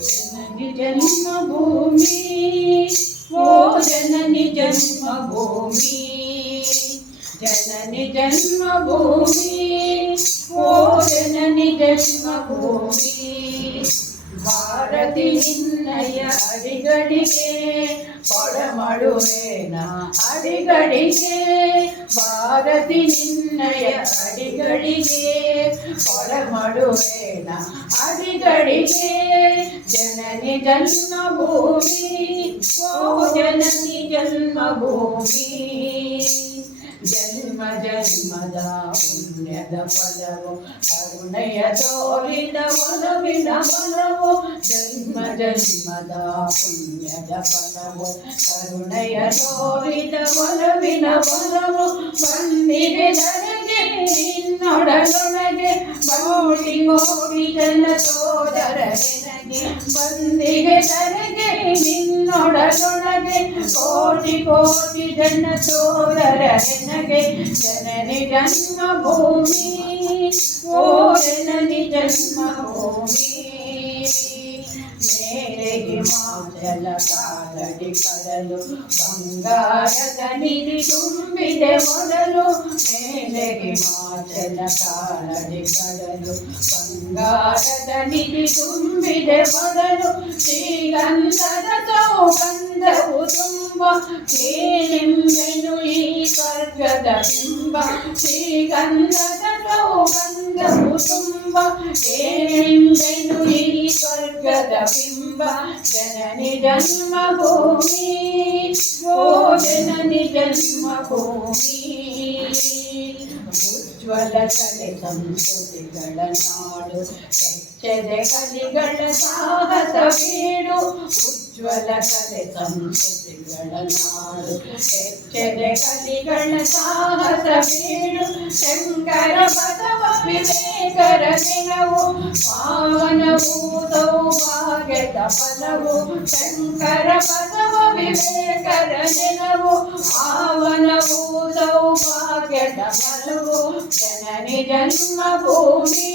जननी जन्मभूमि ओ जननी जन्मभूमि, जननी जन्मभूमि ओ जननी जन्मभूमि. ಭಾರತಿ ನಿನ್ನಯ ಅಡಿಗಳಿಗೆ ಕೊಡಮಡುವೇನ ಅಡಿಗಳಿಗೆ, ಭಾರತಿ ನಿನ್ನಯ ಅಡಿಗಳಿಗೆ ಕೊಡಮಡುವೇನ ಅಡಿಗಳಿಗೆ. ಜನನಿ ಜನ್ಮಭೂಮಿ ಓ ಜನನಿ ಜನ್ಮಭೂಮಿ, ಜನ್ಮ ಜನ್ಮದ ಪುಣ್ಯದ ಫಲವು ಕರುಣೆಯ ತೋರಿದ ಒಲವಿನ ಬಲವು. ಜನ್ಮ ಜನ್ಮದ ಪುಣ್ಯದ ಫಲವು ಕರುಣೆಯ ತೋರಿದ ಒಲವಿನ ಬಲವು. ಬಂದಿಗೆ ಧರೆಗೆ ನಿನ್ನೊಡಲೊಳಗೆ ಕೋಟಿ ಕೋಟಿ ಜನ ಸೋದರನೆನಗೆ. ಬಂದಿಗೆ ಧರೆಗೆ ನಿನ್ನೊಡಲೊಳಗೆ ಕೋಟಿ ಕೋಟಿ ಜನ ಸೋದರನೆನಗೆ. ಜನನಿ ಜನ್ಮಭೂಮಿ ಓ ಜನನಿ ಜನ್ಮಭೂಮಿ. ಮೇಲೆ ಹಿಮಾಚಲ ಕಾಲಡಿ ಕಡಲು ಬಂಗಾರದ ನಿಧಿ ತುಂಬಿದೆ ಮೊದಲು. ಮೇಲೆ ಹಿಮಾಚಲ ಕಾಲಡಿ ಕಡಲು ಬಂಗಾರದ ನಿಧಿ ತುಂಬಿದೆ ಮೊದಲು. ಶ್ರೀಗಂಧದ ಸೌಗಂಧವು ತುಂಬ ಏನೆಂಬೆನು ಈ ಸ್ವರ್ಗದ ಬಿಂಬ. ಶ್ರೀಗಂಧದ ಸೌಗಂಧವು ತುಂಬ ಏನೆಂಬೆನು ಈ ಸ್ವರ್ಗದ ಬಿಂಬ. ಜನನಿ ಜನ್ಮಭೂಮಿ ಓ ಜನನಿ ಜನ್ಮಭೂಮಿ. ಉಜ್ವಲ ಕಲೆ ಸಂಸ್ಕೃತಿಗಳ ನಾಡು, ಕೆಚ್ಚೆದೆ ಕಲಿಗಳ ಸಾಹಸ ಬೀಡು. ಉಜ್ವಲ ಕಲೆ ಸಂಸ್ಕೃತಿಗಳ ನಾಡು, ಕೆಚ್ಚೆದೆ ಕಲಿಗಳ ಸಾಹಸ ಬೀಡು. ಶಂಕರ ಬಸವ ವಿವೇಕರ ದಿನವು ಪಾವನಭೂತವು ಭಾಗ್ಯದ ಫಲವು. ಶಂಕರ ಬಸವ ವಿವೇಕರ ದಿನವು ಪಾವನಭೂತವು ಭಾಗ್ಯದ ಫಲವು. ಜನನಿ ಜನ್ಮಭೂಮಿ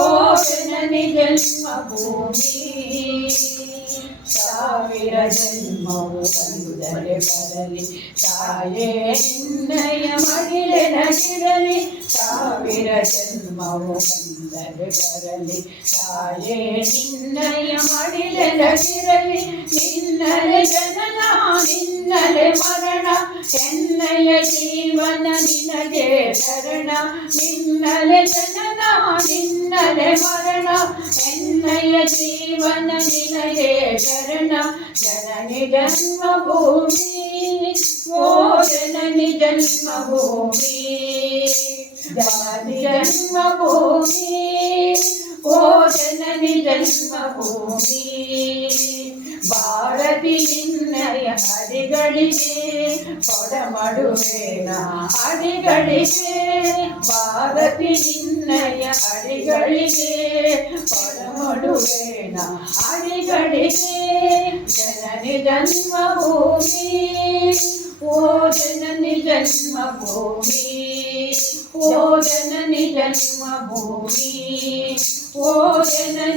ಓ ಜನನಿ ಜನ್ಮಭೂಮಿ. ಸಾವಿರ ಜನ್ಮವು ಬಂದರೆ ಬರಲಿ ತಾಯೇ ನಿನ್ನಯ ಮಡಿಲನಗಿರಲಿ. ಸಾವಿರ ಜನ್ಮವು ಬಂದರೆ ಬರಲಿ ತಾಯೇ ನಿನ್ನಯ ಮಡಿಲನಗಿರಲಿ. ನಿನ್ನಲೆ ಜನನ ನಿನ್ನಲೆ ಮರಣ, ಎನ್ನಯ ಜೀವನ ನಿನಗೆ ಶರಣ. ನಿನ್ನಲೆ ಜನನ ನಿನ್ನಲೆ ಮರಣ, ಎನ್ನಯ ಜೀವನ ನಿನಗೆ ಶರಣ. ಜನನಿ ಜನ್ಮಭೂಮಿ ಓ ಜನನಿ ಜನ್ಮಭೂಮಿ, ಜನನಿ ಜನ್ಮಭೂಮಿ ಓ ಜನನಿ ಜನ್ಮಭೂಮಿ. ಭಾರತಿ ನಿನ್ನಯ ಅಡಿಗಳಿಗೆ ಕೊಡಮಡುವೇನ ಅಡಿಗಳಿಗೆ, ಭಾರತಿ ನಿನ್ನಯ ಅಡಿಗಳಿಗೆ ಕೊಡಮಡುವೇನ ಅಡಿಗಳಿಗೆ. ಜನನಿ ಜನ್ಮಭೂಮಿ ಓ ಜನನಿ ಜನ್ಮಭೂಮಿ, ಓ ಜನನಿ ಜನ್ಮಭೂಮಿ, ಓ ಜನನಿ